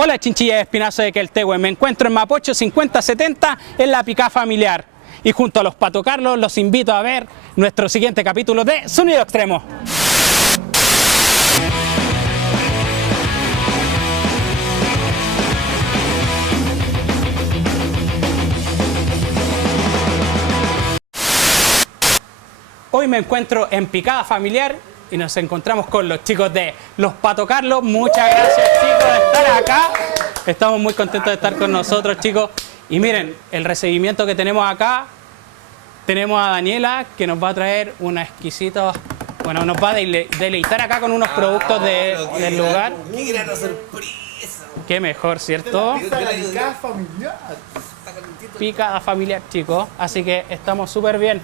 Hola chinchilla de espinazo de Queltehue, me encuentro en Mapocho 5070 en la picada familiar y junto a los Pato Carlos los invito a ver nuestro siguiente capítulo de Sonido Extremo. Hoy me encuentro en picada familiar y nos encontramos con los chicos de los Pato Carlos. Muchas gracias chicos de estar acá. Estamos muy contentos de estar con nosotros chicos. Y miren, el recibimiento que tenemos acá, tenemos a Daniela que nos va a traer una exquisita, bueno, nos va a deleitar acá con unos productos del lugar. ¡Qué gran sorpresa! Qué mejor, ¿cierto? Picada familiar. Picada familiar chicos, así que estamos súper bien.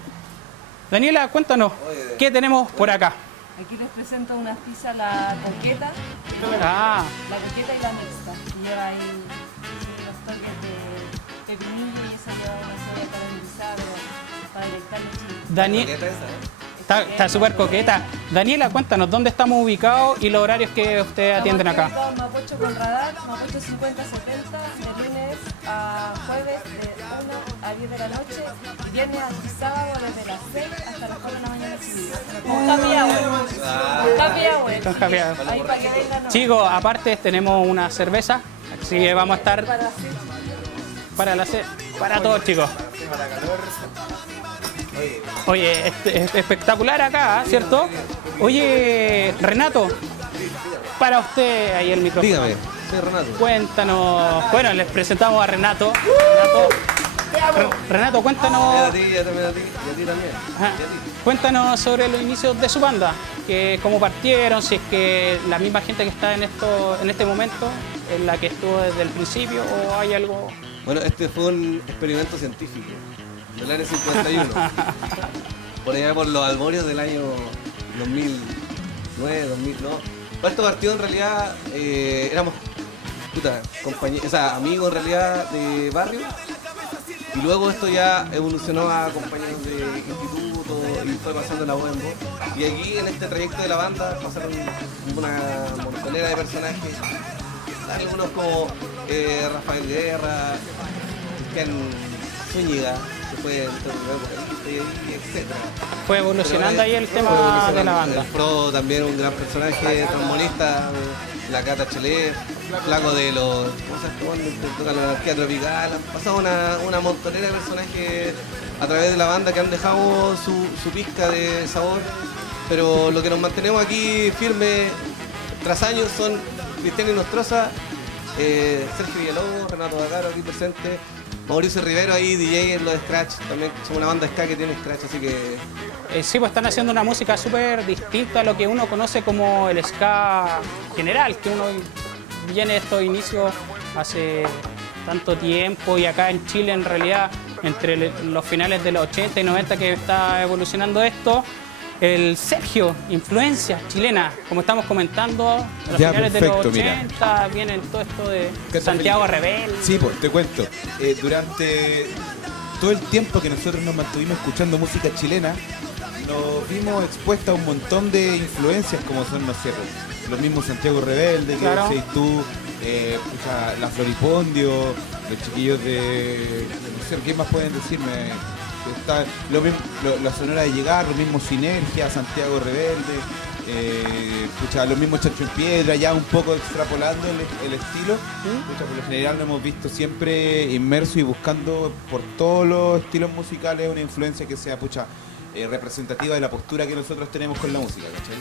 Daniela, cuéntanos, ¿qué tenemos por acá? Aquí les presento una pizza, la coqueta. Ah, La coqueta y la mixta. Que lleva ahí los toques de pepinillo y eso lleva una cebolla caramelizada para deleitarle chile. Está súper coqueta. Daniela, cuéntanos, ¿dónde estamos ubicados y los horarios que ustedes atienden acá? Estamos ubicados en Mapocho con radar, Mapocho 5070, de lunes a jueves de 1 a 10 de la noche, y viernes a sábado desde las 6 hasta las 4 de la mañana. Con happy hour. Con happy hour. Ahí para que vengan. Chicos, aparte tenemos una cerveza, así que vamos a estar para todos chicos. Oye, es espectacular acá, ¿cierto? Oye, Renato, para usted ahí el micrófono. Dígame, soy Renato. Cuéntanos, bueno, les presentamos a Renato. Renato, cuéntanos. A ti también. Ajá. Cuéntanos sobre los inicios de su banda, que cómo partieron, si es que la misma gente que está en este momento es la que estuvo desde el principio o hay algo. Bueno, este fue un experimento científico del año 51. Por allá por los alborios del año 2009, 2002. Esto partió en realidad, éramos amigos en realidad de barrio. Y luego esto ya evolucionó a compañeros de instituto y fue pasando la voz en voz. Y aquí en este trayecto de la banda pasaron una montonera de personajes. Algunos como Rafael Guerra, Cristian Zúñiga, que fue etc. Fue evolucionando ahí el tema de la banda. El Pro también un gran personaje, trombonista, la Cata Chelet, flaco de los. ¿Cómo se llama? Toca la anarquía tropical. Han pasado una montonera de personajes a través de la banda que han dejado su pizca de sabor. Pero lo que nos mantenemos aquí firme tras años son Cristian Inostroza, Sergio Villalobos, Renato Bacaro aquí presente, Mauricio Rivero ahí, DJ en los Scratch, también somos una banda ska que tiene Scratch, así que. Sí, pues están haciendo una música súper distinta a lo que uno conoce como el ska general, que uno viene de estos inicios hace tanto tiempo y acá en Chile en realidad entre los finales de los 80 y 90 que está evolucionando esto. El Sergio, influencia chilena, como estamos comentando, a los finales de los 80 viene todo esto de Santiago Rebelde. Sí, pues te cuento, durante todo el tiempo que nosotros nos mantuvimos escuchando música chilena, nos vimos expuestos a un montón de influencias como son, no sé, los mismos Santiago Rebelde, que decís tú, la Floripondio, los chiquillos de, no sé, ¿qué más pueden decirme? Está la Sonora de Llegar, los mismos Sinergia, Santiago Rebelde, los mismos Chancho en Piedra, ya un poco extrapolando el estilo. Por lo general nos hemos visto siempre inmersos y buscando por todos los estilos musicales una influencia que sea representativa de la postura que nosotros tenemos con la música, ¿cachai?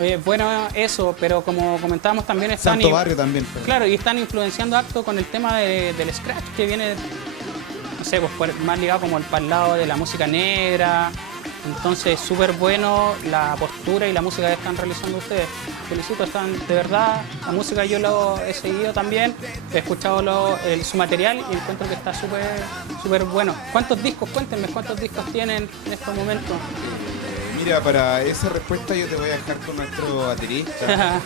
Oye, bueno, eso, pero como comentábamos también están... Santo Barrio también. Claro, y están influenciando harto con el tema del scratch, que viene, no sé, pues más ligado como para el lado de la música negra. Entonces, súper bueno la postura y la música que están realizando ustedes. Felicito, están de verdad, la música yo lo he seguido también, he escuchado su material y encuentro que está súper bueno. ¿Cuántos discos? Cuéntenme, ¿cuántos discos tienen en estos momentos? Mira, para esa respuesta yo te voy a dejar con nuestro baterista.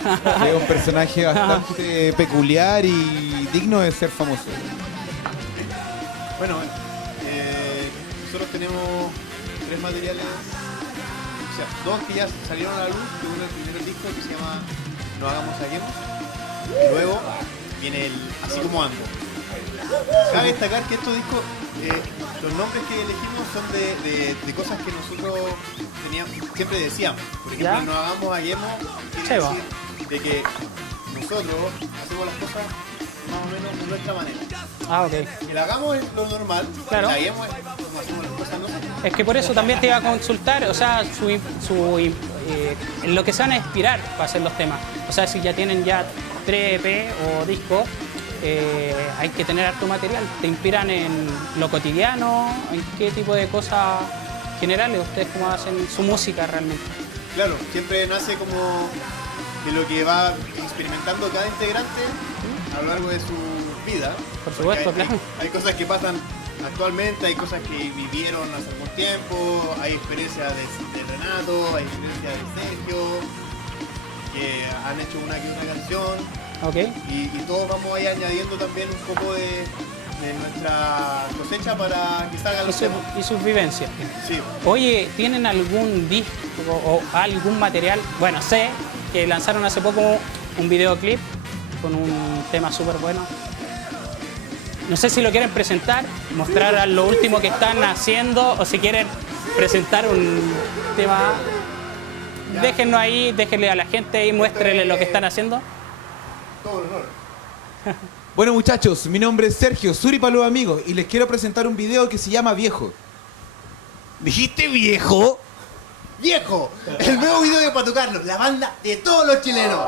Es un personaje bastante peculiar y digno de ser famoso. Bueno, nosotros tenemos 3 materiales, o sea, 2 que ya salieron a la luz, que uno es el primer disco que se llama No Hagamos Hallemos, y luego viene el Así Como Ando. Cabe destacar que estos discos, los nombres que elegimos son de cosas que nosotros siempre decíamos. Por ejemplo, ¿Ya? No Hagamos Hallemos, quiere Sí, va. decir de que nosotros hacemos las cosas más o menos de nuestra manera. Ah, ok. Que la hagamos es lo normal, Claro. que la hagamos es como hacemos las cosas nosotros. Es que por eso también te iba a consultar, o sea, en lo que se van a inspirar para hacer los temas. O sea, si ya tienen ya 3 EP o discos, hay que tener harto material. ¿Te inspiran en lo cotidiano? ¿En qué tipo de cosas generales ustedes cómo hacen su música realmente? Claro, siempre nace como de lo que va experimentando cada integrante a lo largo de su vida. Por supuesto, Porque claro. Hay cosas que pasan actualmente, hay cosas que vivieron hace algún tiempo, hay experiencias de Renato, hay experiencias de Sergio, que han hecho una que otra canción. Ok. Y todos vamos a ir añadiendo también un poco de nuestra cosecha para que salgan los temas. Y sus vivencias. Sí. Oye, ¿tienen algún disco o algún material? Bueno, sé que lanzaron hace poco un videoclip con un tema súper bueno. No sé si lo quieren presentar, mostrar a lo último que están haciendo o si quieren presentar un tema. Déjenlo ahí, déjenle a la gente y muéstrenle lo que están haciendo. Todo el honor. Bueno muchachos, mi nombre es Sergio, Suri para los amigos, y les quiero presentar un video que se llama Viejo. ¿Dijiste viejo? ¡Viejo! El nuevo video de Patucarlos, la banda de todos los chilenos.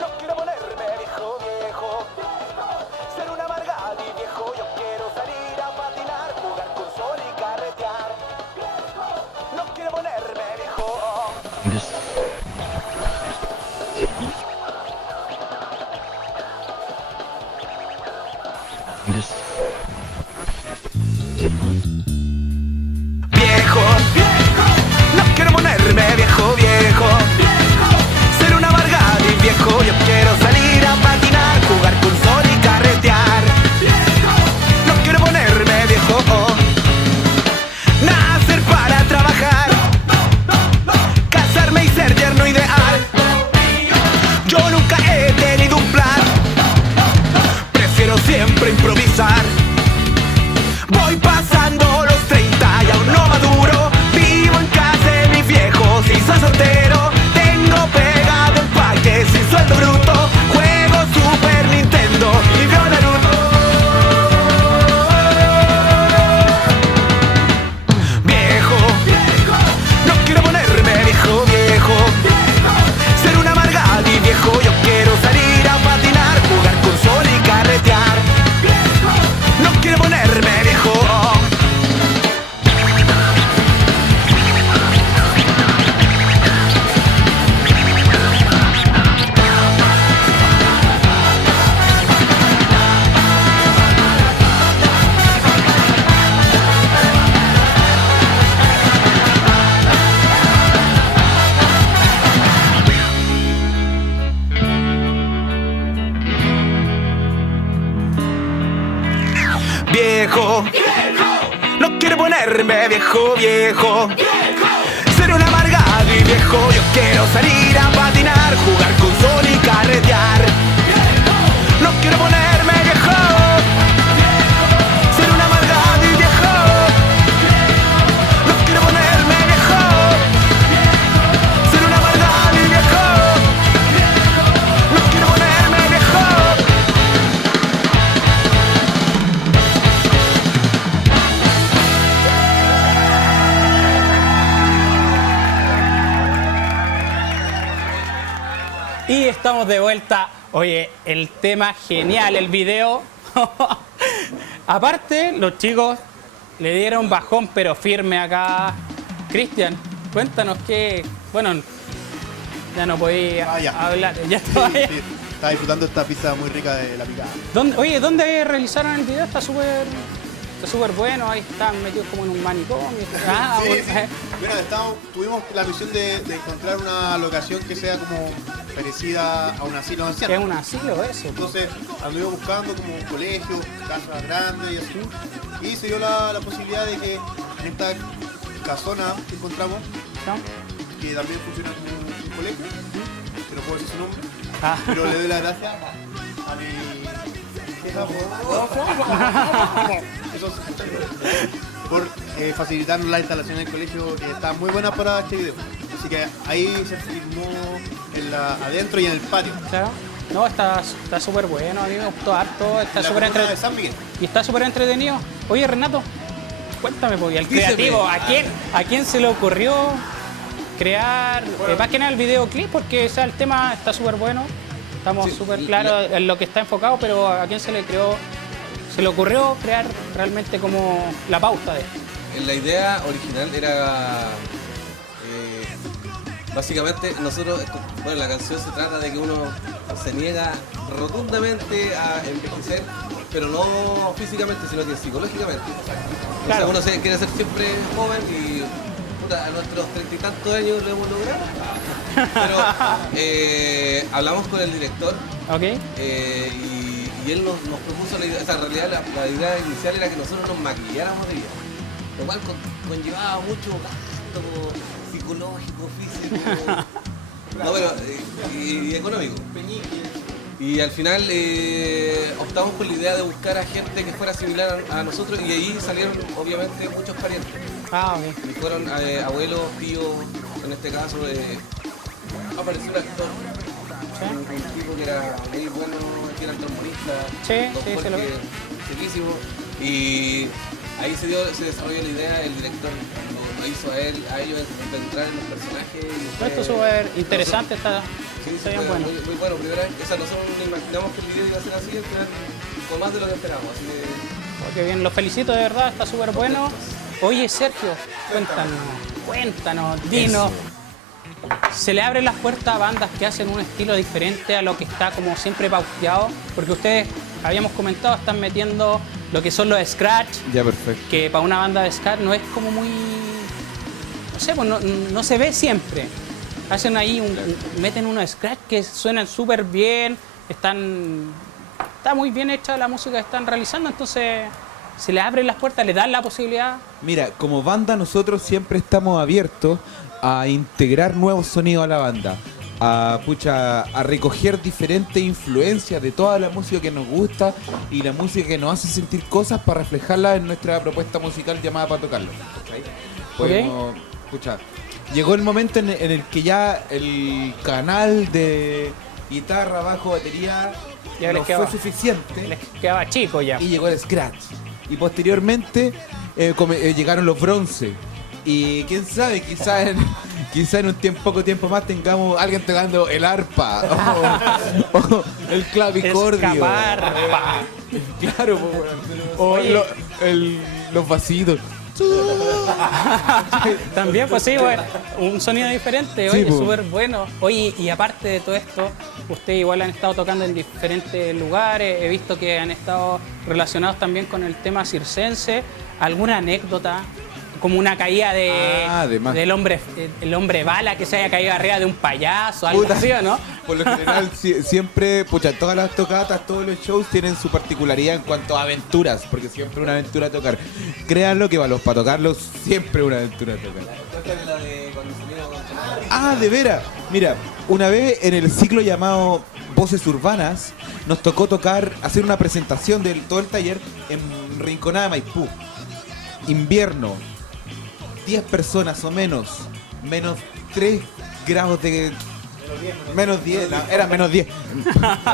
No quiero ponerme viejo, viejo. Ser un amargado y viejo. Yo quiero salir a patinar, jugar con sol y carretear. No quiero ponerme viejo. Viejo, no quiero ponerme viejo, viejo. Ser un amargado y viejo, yo quiero salir a patinar, jugar con sol y carretear. No quiero ponerme viejo, nacer para trabajar, casarme y ser yerno ideal. Yo nunca he tenido un plan, prefiero siempre improvisar. Voy pasando los 30 y aún no maduro. Vivo en casa de mis viejos y soy soltero. Tengo pegado un paquete sin sueldo bruto. Juego Super Nintendo y veo Naruto. Viejo, no quiero ponerme viejo, viejo. Ser un amargado y viejo. Yo quiero salir a patinar, jugar con sol y carretear. No quiero ponerme viejo. Viejo, no quiero ponerme viejo, viejo. Ser un amargado y viejo. Yo quiero salir a patinar, jugar con sol y carretear. No quiero ponerme viejo. Ser un amargado y viejo. No quiero ponerme viejo. Ser un amargado y viejo. No quiero ponerme viejo. Y estamos de vuelta. Oye, el tema genial, el video. Aparte, los chicos le dieron bajón, pero firme acá. Cristian, cuéntanos qué. Bueno, ya no podía Ah, ya. hablar. Ya estaba ahí. Sí, estaba disfrutando esta pizza muy rica de La Picada. Oye, ¿dónde realizaron el video? Está súper está súper bueno, ahí están metidos como en un manicomio. Ah, Sí, bueno, sí. Bueno, tuvimos la misión de encontrar una locación que sea como parecida a un asilo de que es ancianos. un asilo eso. Entonces anduve buscando como un colegio, casas grandes y así. Y se dio la posibilidad de que en esta casona que encontramos, ¿No? que también funciona como un colegio, que no puedo decir su nombre, Ah. pero le doy las gracias a mi jefa por facilitarnos la instalación del colegio, que está muy buena para este video. Así que ahí se filmó adentro y en el patio. Claro. No, está súper bueno, a mí me gustó harto, está En la súper comuna de entretenido. San Miguel. Y está súper entretenido. Oye, Renato, cuéntame, porque al Díceme. creativo, ¿a quién se le ocurrió crear, más que nada el videoclip? Porque el tema está súper bueno, estamos Sí, súper claros en lo que está enfocado, pero ¿a quién se le ocurrió crear realmente como la pauta de esto? La idea original era básicamente nosotros, bueno, la canción se trata de que uno se niega rotundamente a envejecer, pero no físicamente, sino que psicológicamente. Claro. O sea, uno quiere ser siempre joven y puta, a nuestros 30 y tantos años lo hemos logrado. Pero hablamos con el director ¿Ok? y él nos propuso la idea, o sea, en realidad la idea inicial era que nosotros nos maquilláramos de día, lo cual conllevaba mucho gasto psicológico, físico, no, pero, y económico. Y al final optamos por la idea de buscar a gente que fuera similar a nosotros y ahí salieron obviamente muchos parientes. Ah, ok. Y fueron abuelos, tíos, en este caso apareció un actor, un tipo que era muy bueno, que era el trombonista, Sí, don sí, se lo Jorge, veo. sequísimo. Y ahí se desarrolló la idea, el director lo hizo a ellos entrar en los personajes. Y Esto es súper interesante, está Sí, bien fue bueno. muy bueno. Primera vez, o sea, nosotros nos imaginamos que el video iba a ser así, al final fue más de lo que esperábamos. Así que Oh, qué bien, los felicito de verdad, está súper bueno. Oye, Sergio, cuéntanos, dinos. ¿Se le abren las puertas a bandas que hacen un estilo diferente a lo que está como siempre pauteado? Porque ustedes, habíamos comentado, están metiendo lo que son los scratch, Ya, perfecto. que para una banda de ska no es como muy... No sé, pues no se ve siempre. Hacen ahí, meten unos scratch que suenan súper bien, está muy bien hecha la música que están realizando, entonces se les abren las puertas, les dan la posibilidad. Mira, como banda nosotros siempre estamos abiertos a integrar nuevos sonidos a la banda, a recoger diferentes influencias de toda la música que nos gusta y la música que nos hace sentir cosas para reflejarla en nuestra propuesta musical llamada Para Tocarlo. ¿Cachai? Podemos, pucha, llegó el momento en el que ya el canal de guitarra, bajo, batería Ya no les quedaba. fue suficiente Les quedaba chico ya. y llegó el scratch. Y posteriormente llegaron los bronce. Y quién sabe, quizá en un poco tiempo más tengamos alguien tocando el arpa o el clavicordio. Escaparpa. Claro, po, weón. O Oye. los vasitos. También, pues sí, bueno, un sonido diferente, Sí, oye, po. súper bueno. Oye, y aparte de todo esto, ustedes igual han estado tocando en diferentes lugares, he visto que han estado relacionados también con el tema circense. ¿Alguna anécdota? Como una caída De más. del hombre, el hombre bala que se haya caído arriba de un payaso, algo Puta. así, ¿o no? Por lo general, siempre, pucha, todas las tocatas, todos los shows tienen su particularidad en cuanto a aventuras, porque siempre una aventura tocar. Créanlo que para tocarlos, siempre una aventura tocar. la de cuando salió Ah, de veras. Mira, una vez en el ciclo llamado Voces Urbanas, nos tocó hacer una presentación de todo el taller en Rinconada, Maipú. Invierno, 10 personas o menos 3 grados de... Menos 10, no, era menos 10.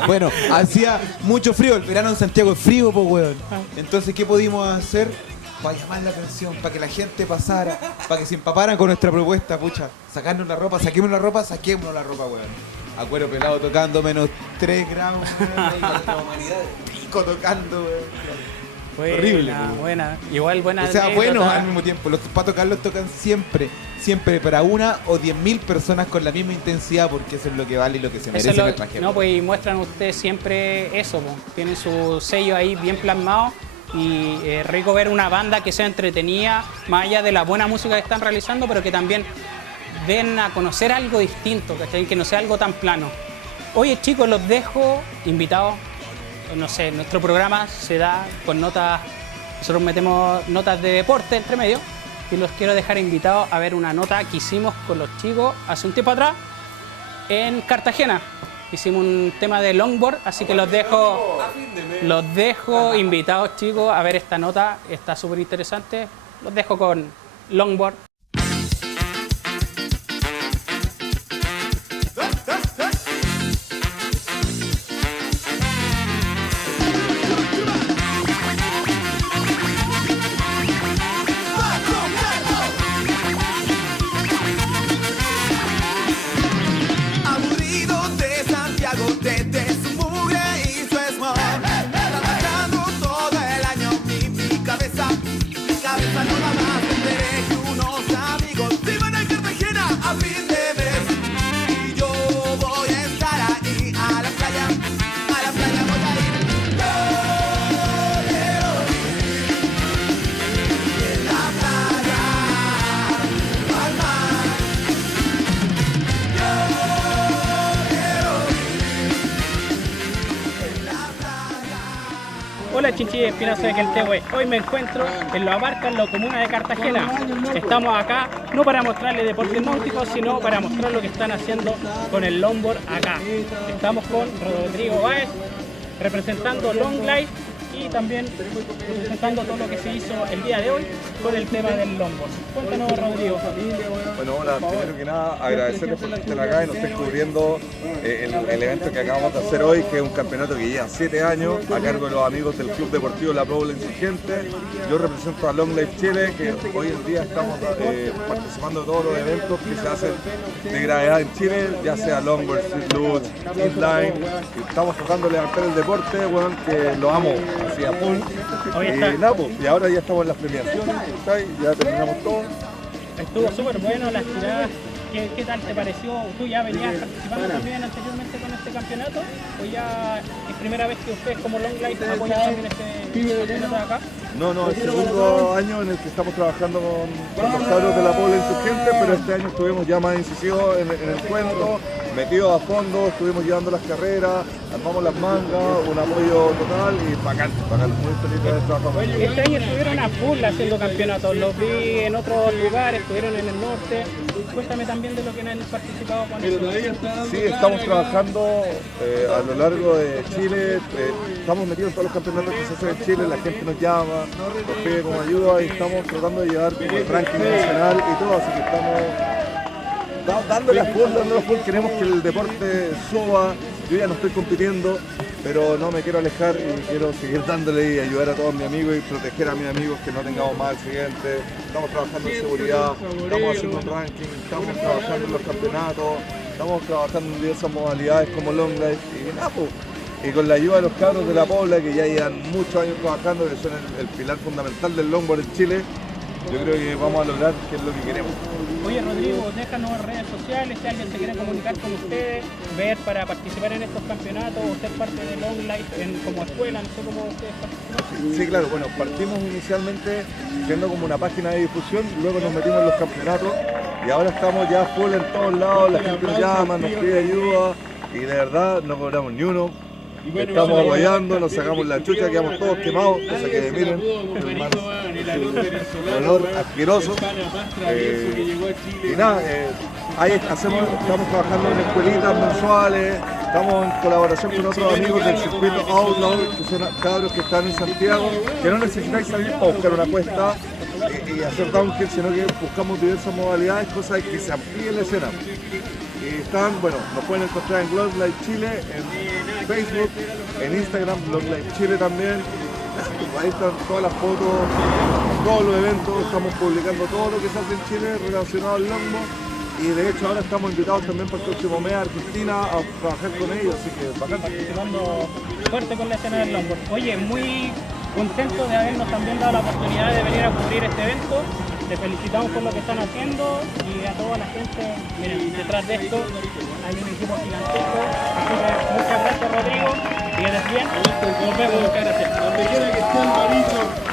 Bueno, hacía mucho frío, el verano en Santiago es frío, pues, weón. Entonces, ¿qué pudimos hacer? Para llamar la atención, para que la gente pasara, para que se empaparan con nuestra propuesta, pucha. Saquémonos la ropa, weón. A cuero pelado tocando menos 3 grados, weón. La humanidad, pico tocando, weón. Horrible, Buena, pues. buena. Igual buena. O sea, anécdota. buenos al mismo tiempo. Los para tocarlos tocan siempre para una o 10.000 personas con la misma intensidad, porque eso es lo que vale y lo que se Eso merece es lo- nuestra gente. no, pues y muestran ustedes siempre eso, po. Tienen su sello ahí bien plasmado y rico ver una banda que sea entretenida, más allá de la buena música que están realizando, pero que también den a conocer algo distinto, ¿cachai? Que no sea algo tan plano. Oye chicos, los dejo invitados, no sé, nuestro programa se da con notas, nosotros metemos notas de deporte entre medio, y los quiero dejar invitados a ver una nota que hicimos con los chicos hace un tiempo atrás en Cartagena. Hicimos un tema de longboard, así que los dejo invitados chicos a ver esta nota, está súper interesante. Los dejo con longboard. Desde su mugre y su smog, trabajando todo el año, mi cabeza no va más, tendré que unos amigos se van a Cartagena a fin de mes, y yo voy a estar ahí a la playa voy a ir, yo quiero ir, en la playa, al mar, Hola Chinchillas, Espinosa de Queltehue. Hoy me encuentro en la barca en la comuna de Cartagena. Estamos acá no para mostrarles deportes náuticos, sino para mostrar lo que están haciendo con el longboard acá. Estamos con Rodrigo Báez, representando Long Life y también representando todo lo que se hizo el día de hoy con el tema del longboard. Cuéntanos, Rodrigo. Bueno, hola, primero que nada agradecerles por que estén acá y nos estén cubriendo el evento que acabamos de hacer hoy, que es un campeonato que lleva 7 años a cargo de los amigos del Club Deportivo La Pobla Insurgente. Yo represento a Long Life Chile, que hoy en día estamos participando de todos los eventos que se hacen de gravedad en Chile, ya sea longboard, luge, inline. Estamos tratando de levantar el deporte, bueno, que lo amo, así a full. Y ahora ya estamos en las premiaciones, ¿sabes? Ya terminamos todo. Estuvo súper bueno las tiradas. ¿Qué tal te pareció? ¿Tú ya venías participando también anteriormente con este campeonato? ¿O ya es primera vez que ustedes como Long Life apoyan también este campeonato de acá? No, es el segundo año en el que estamos trabajando con los cabros de La Pobla Insurgente, pero este año estuvimos ya más incisivos en el cuento, metidos a fondo, estuvimos llevando las carreras, armamos las mangas, un apoyo total y bacán, muy feliz de haber trabajado. Este año estuvieron a full haciendo campeonatos, los vi en otros lugares, estuvieron en el norte. Cuéntame también de lo que han participado con eso. Sí, estamos trabajando a lo largo de Chile, estamos metidos en todos los campeonatos que se hacen en Chile, la gente nos llama, nos pide como ayuda y estamos tratando de llevar como el ranking nacional y todo, así que estamos dándole a full, queremos que el deporte suba. Yo ya no estoy compitiendo, pero no me quiero alejar y quiero seguir dándole y ayudar a todos mis amigos y proteger a mis amigos que no tengamos más accidentes. Estamos trabajando en seguridad, estamos haciendo un ranking, estamos trabajando en los campeonatos, estamos trabajando en diversas modalidades como Long Life y nada, pues. Y con la ayuda de los cabros de La Pobla, que ya llevan muchos años trabajando, que son el pilar fundamental del longboard en Chile, yo creo que vamos a lograr que es lo que queremos. Oye Rodrigo, déjanos redes sociales, si alguien se quiere comunicar con ustedes, ver para participar en estos campeonatos o ser parte de Long Life como escuela, no sé cómo ustedes participan. Sí, claro, bueno, partimos inicialmente siendo como una página de difusión, luego nos metimos en los campeonatos y ahora estamos ya full en todos lados, la gente nos llama, nos pide ayuda y de verdad no cobramos ni uno. Estamos apoyando, nos sacamos la chucha, quedamos todos quemados, cosa que miren, el olor asqueroso. Y nada, ahí estamos trabajando en escuelitas mensuales, estamos en colaboración con otros amigos del circuito Outlaw, que son cabros que están en Santiago, que no necesitáis salir para buscar una cuesta y hacer downhill, sino que buscamos diversas modalidades, cosas que se amplíe la escena. Y están, bueno, nos pueden encontrar en Long Life Chile, en Facebook, en Instagram, Long Life Chile también. Ahí están todas las fotos, todos los eventos, estamos publicando todo lo que se hace en Chile relacionado al longboard. Y de hecho ahora estamos invitados también para el próximo mes a Argentina a trabajar con ellos, así que bacán. Participando fuerte con la escena del longboard. Oye, muy contento de habernos también dado la oportunidad de venir a cubrir este evento. te felicitamos por lo que están haciendo y a toda la gente, miren, detrás de esto hay un equipo gigantesco. Así que muchas gracias, Rodrigo, y que estés bien. Nos vemos, muchas gracias. Donde quiera que estén, Marito.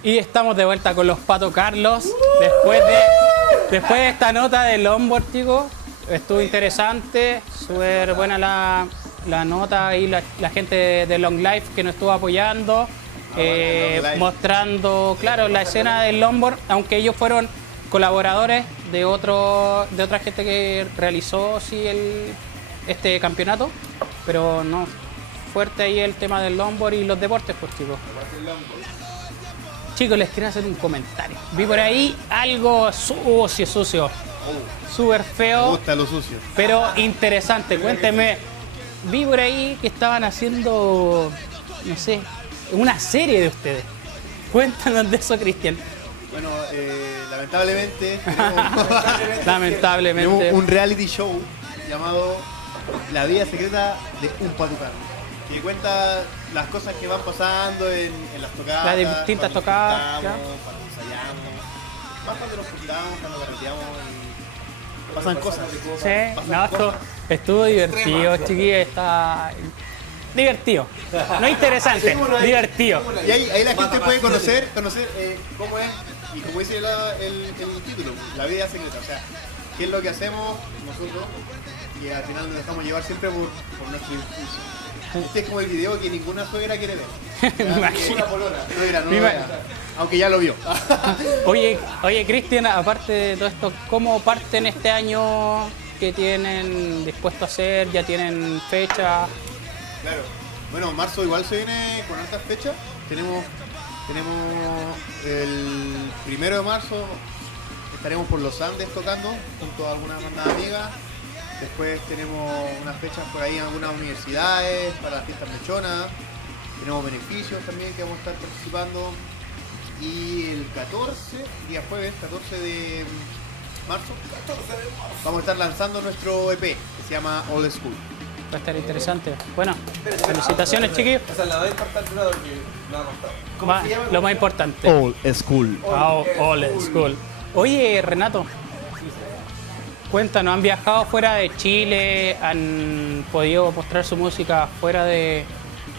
Y estamos de vuelta con los Pato Carlos. Después de esta nota del onboard, chicos, estuvo interesante, súper buena la nota y la gente de Long Life que nos estuvo apoyando, mostrando, claro, la escena del onboard, aunque ellos fueron colaboradores de otra gente que realizó este campeonato, pero no, fuerte ahí el tema del onboard y los deportes, pues, chicos. Chicos, les quiero hacer un comentario. Vi por ahí algo sucio. Súper feo. Me gusta lo sucio. Pero interesante. Cuéntenme. Vi por ahí que estaban haciendo, no sé, una serie de ustedes. Cuéntanos de eso, Cristian. Bueno, lamentablemente Lamentablemente. tenemos un reality show llamado La vida secreta de un Pato Carlos, que cuenta las cosas que van pasando en las tocadas. Las distintas cuando tocadas, nos juntamos, cuando ensayamos, más cuando nos juntamos, cuando carreteamos y pasan cosas. Sí, Pasan no, cosas. estuvo divertido, chiquillos. Está divertido. No interesante, divertido. Y ahí la gente puede conocer cómo es, y como dice el título, la vida secreta. O sea, qué es lo que hacemos nosotros, y al final nos dejamos llevar siempre por nuestro impulso. Este es como el video que ninguna suegra quiere ver. Me imagino. Ninguna polola. No Me lo vea. Aunque ya lo vio. Oye, Cristian, aparte de todo esto, ¿cómo parten este año? ¿Qué tienen dispuesto a hacer? ¿Ya tienen fecha? Claro. Bueno, marzo igual se viene con altas fechas. Tenemos el 1 de marzo, estaremos por los Andes tocando junto a algunas bandas amigas. Después tenemos unas fechas por ahí en algunas universidades para las fiestas mechonas. Tenemos beneficios también que vamos a estar participando. Y el 14, día jueves, 14 de marzo, vamos a estar lanzando nuestro EP que se llama Old School. Va a estar interesante. Bueno, felicitaciones, chiquillos. Esa es la más importante, ¿no? Porque no ha contado. Lo más importante. Old School. Old School. Oye, Renato, cuéntanos, ¿han viajado fuera de Chile? ¿Han podido mostrar su música fuera de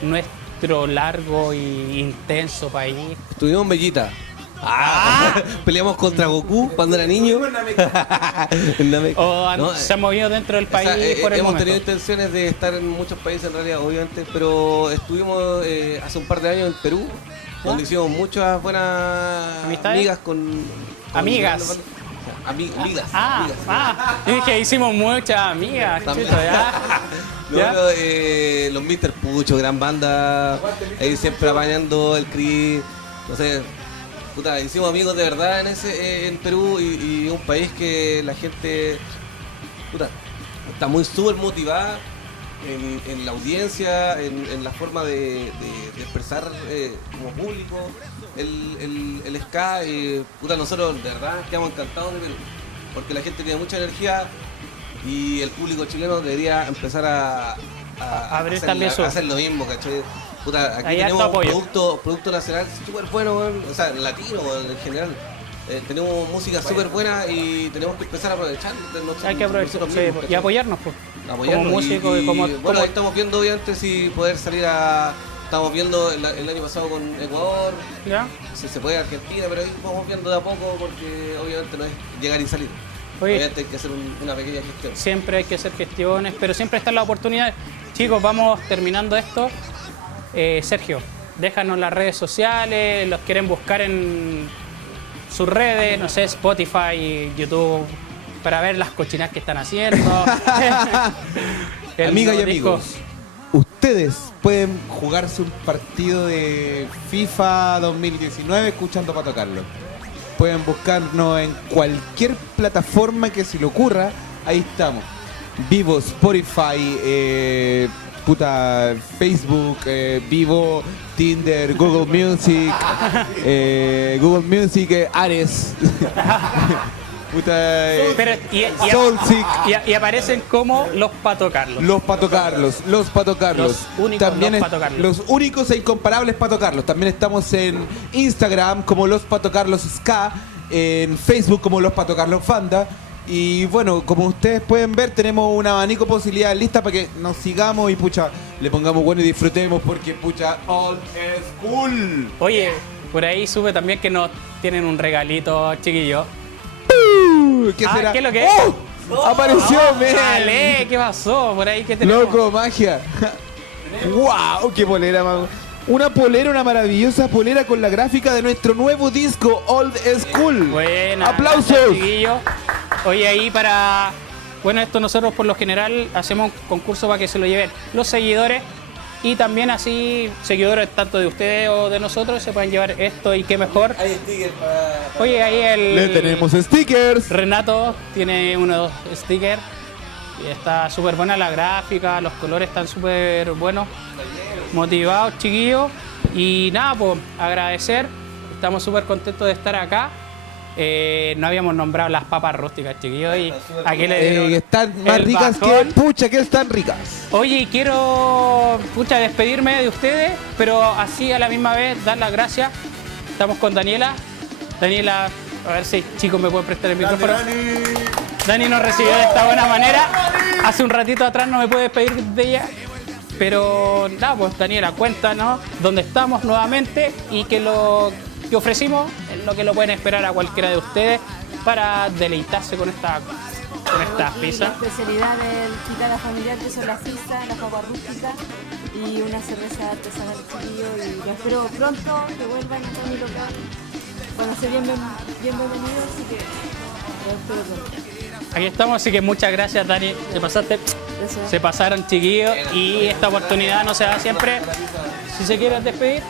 nuestro largo y intenso país? Estuvimos en Bellita. Peleamos contra Goku cuando era niño. En Namek. ¿O se han movido dentro del país por el hemos momento? tenido intenciones de estar en muchos países en realidad, obviamente, pero estuvimos hace un par de años en Perú, donde hicimos muchas buenas ¿Amistades? amigas con Amigas. Amigas. Yo dije, hicimos muchas amigas, También. chuto, ya. No, ¿Ya? pero, los Mr. Pucho, gran banda, ahí siempre apañando el Cris, no sé, puta, hicimos amigos de verdad en Perú y un país que la gente, puta, está muy súper motivada en la audiencia, en la forma de expresar como público el ska. Puta, nosotros de verdad quedamos encantados de Perú, porque la gente tiene mucha energía y el público chileno debería empezar a abrir hacer, también su... a hacer lo mismo, ¿cachai? Puta, aquí Ahí harto tenemos apoyo. producto nacional súper bueno, weón, o sea, latino, weón, en general. Tenemos música súper buena y tenemos que empezar a aprovechar. Hay que aprovechar, nosotros sí, mismos, y ¿cachai? apoyarnos, pues. Apoyarnos Como músico y como... bueno, ahí estamos viendo obviamente si poder salir a... Estamos viendo el año pasado con Ecuador, ¿Ya? si se puede Argentina, pero ahí vamos viendo de a poco porque obviamente no es llegar y salir. Oye, Obviamente hay que hacer una pequeña gestión. siempre hay que hacer gestiones, pero siempre están las oportunidades. Chicos, vamos terminando esto. Sergio, déjanos las redes sociales, los quieren buscar en sus redes, no sé, Spotify, YouTube, para ver las cochinas que están haciendo. El Amigas y nuevo disco. amigos, ustedes pueden jugarse un partido de FIFA 2019 escuchando Pato Carlos. Pueden buscarnos en cualquier plataforma que se le ocurra, ahí estamos. Vivo, Spotify, puta, Facebook, Vivo, Tinder, Google Music, Ares. Puta, Pero, Soulseek. y aparecen como los Pato Carlos. Los Pato Carlos. Los únicos También los Pato Carlos. Los únicos e incomparables Pato Carlos. También estamos en Instagram como Los Pato Carlos Ska, en Facebook como Los Pato Carlos Banda. Y bueno, como ustedes pueden ver, tenemos un abanico de posibilidades listas para que nos sigamos y pucha, le pongamos bueno y disfrutemos porque pucha, all is cool. Oye, por ahí supe también que nos tienen un regalito, chiquillo. ¿Qué Ah, será? ¿qué es lo que es? ¡Oh! ¡Apareció, men! Dale, ¿qué pasó? Por ahí, ¿qué tenemos? Loco, magia. ¡Wow! ¡Qué polera, man! Una polera, una maravillosa polera con la gráfica de nuestro nuevo disco, Old School. Buena. ¡Aplausos! Gracias, chiquillo. Oye, ahí para... Bueno, esto nosotros por lo general hacemos un concurso para que se lo lleven los seguidores y también así seguidores tanto de ustedes o de nosotros se pueden llevar esto y qué mejor. Hay stickers para... Oye, ahí el... Le tenemos stickers. Renato tiene unos stickers y está súper buena la gráfica, los colores están súper buenos, motivados, chiquillos. Y nada, pues agradecer, estamos súper contentos de estar acá. No habíamos nombrado las papas rústicas, chiquillos, y aquí le dieron Están más el ricas que... bajón. Pucha, que están ricas. Oye, y quiero despedirme de ustedes, pero así a la misma vez dar las gracias. Estamos con Daniela. Daniela, a ver si chicos me pueden prestar el micrófono. Dani nos recibió de esta buena manera. Hace un ratito atrás no me pude despedir de ella. Pero nada, pues Daniela, cuéntanos dónde estamos nuevamente y que lo que ofrecimos es lo que lo pueden esperar a cualquiera de ustedes para deleitarse con estas pizzas. La especialidad del Chicana familiar, que son las pizzas, las papas rústicas y una cerveza artesanal, chiquillo. Y los espero pronto que vuelvan a mi local. Van a ser bienvenidos, así que los espero pronto. Aquí estamos, así que muchas gracias, Dani. Te pasaste. Gracias. Se pasaron, chiquillos, y esta oportunidad no se da siempre. Si se quieren despedir,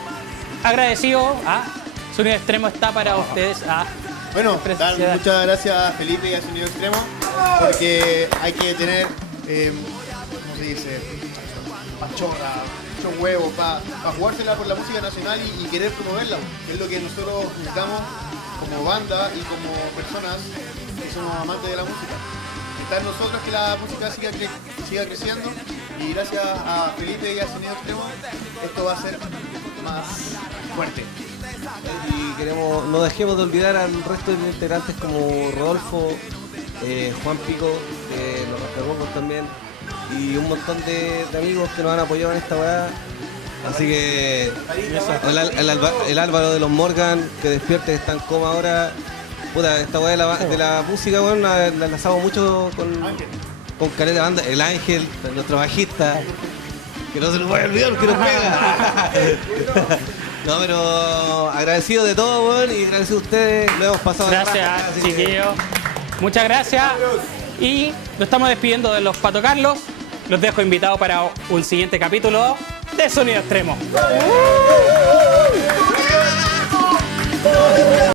agradecido. Sonido Extremo está para ustedes. Bueno, Preciosidad. dar muchas gracias a Felipe y a Sonido Extremo, porque hay que tener, ¿cómo se dice? Pachorra, mucho huevo, para jugársela por la música nacional y querer promoverla, que es lo que nosotros buscamos como banda y como personas que somos amantes de la música. Está en nosotros que la música siga creciendo, y gracias a Felipe y a Sonido Extremo esto va a ser más fuerte. Y queremos, no dejemos de olvidar al resto de integrantes como Rodolfo, Juan Pico, los Rascagongos también, y un montón de amigos que nos han apoyado en esta weá. Así que el Álvaro de los Morgan, que despierte, que está en coma ahora. Puta, esta weá de la música, weón, la enlazamos mucho con caleta de banda. El Ángel, nuestro bajista, que no se nos vaya a olvidar porque nos pega. No, pero agradecido de todo, weón, y agradecido a ustedes. Lo hemos pasado. Gracias, chiquillos. Muchas gracias. Y nos estamos despidiendo de los Pato Carlos. Los dejo invitados para un siguiente capítulo de Sonido Extremo.